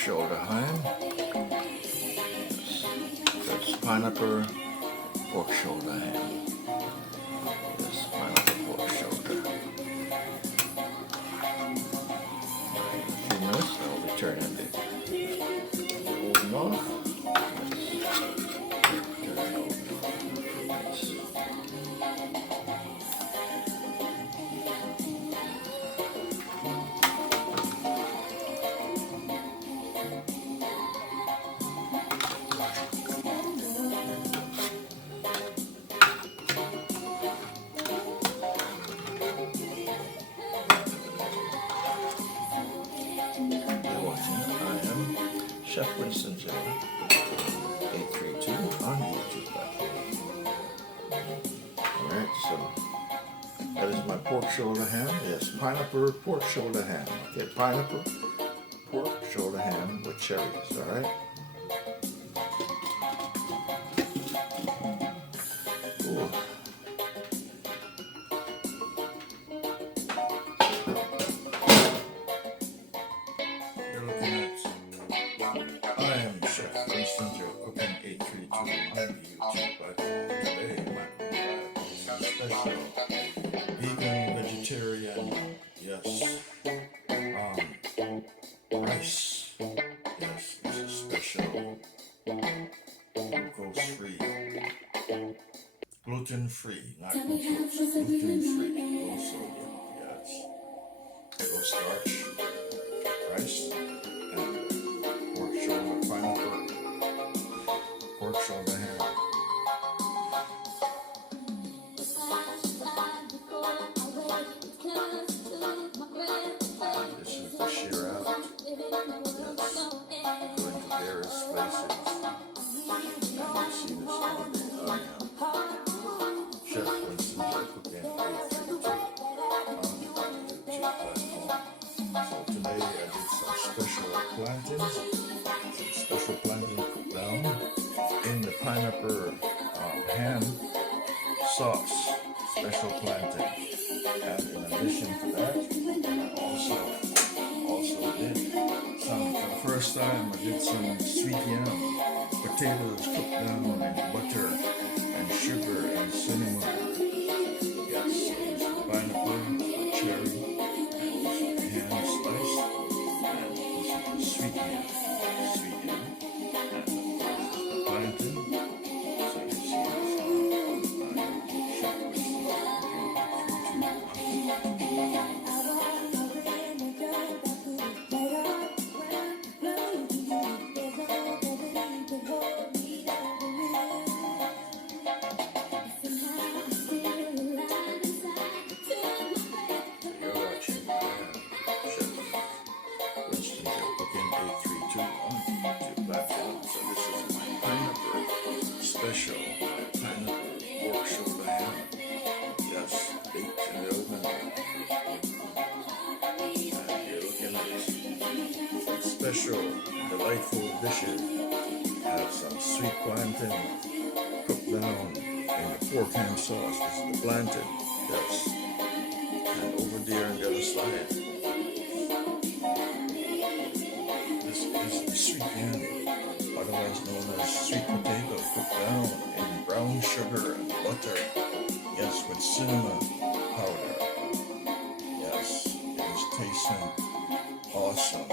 shoulder ham. That's pineapple pork shoulder ham. Yes, pineapple pork shoulder. In a few minutes, I'll be turning the oven off. Chef Winston 832 on YouTube platform. Alright, so that is my pork shoulder ham. Yes, pineapple pork shoulder ham. Okay, pineapple pork shoulder ham with cherries, alright? Ooh. I am Chef Winston, your cooking 832 on the YouTube platform. Today, my special vegan, vegetarian, yes, rice. Yes, it's a special glucose-free, gluten-free, not glucose, gluten-free, low sodium. Yes, low starch rice. Pork shoulder ham. This is the shear out. Yes. Going to various places. And you see this on the Chef Winston's Cooking 832 on the YouTube platform. So today I did some special plantains. Special plantain cooked down in the pineapple ham sauce, special plantain. And in addition to that, also did some, for the first time, I did some sweet yam, potatoes cooked down in butter and sugar and cinnamon. Yes, pineapple, cherry, and ham sliced, and this is sweet yam. Special pineapple pork shoulder ham. Yes, baked in the oven. And you're looking at special, delightful dishes. Have some sweet plantain cooked down in the pork ham sauce. This is the plantain. Yes. And over there on the other side, this is the sweet yam, otherwise known as sweet potato, cooked down in brown sugar and butter. Yes, with cinnamon powder. Yes, it is tasting awesome.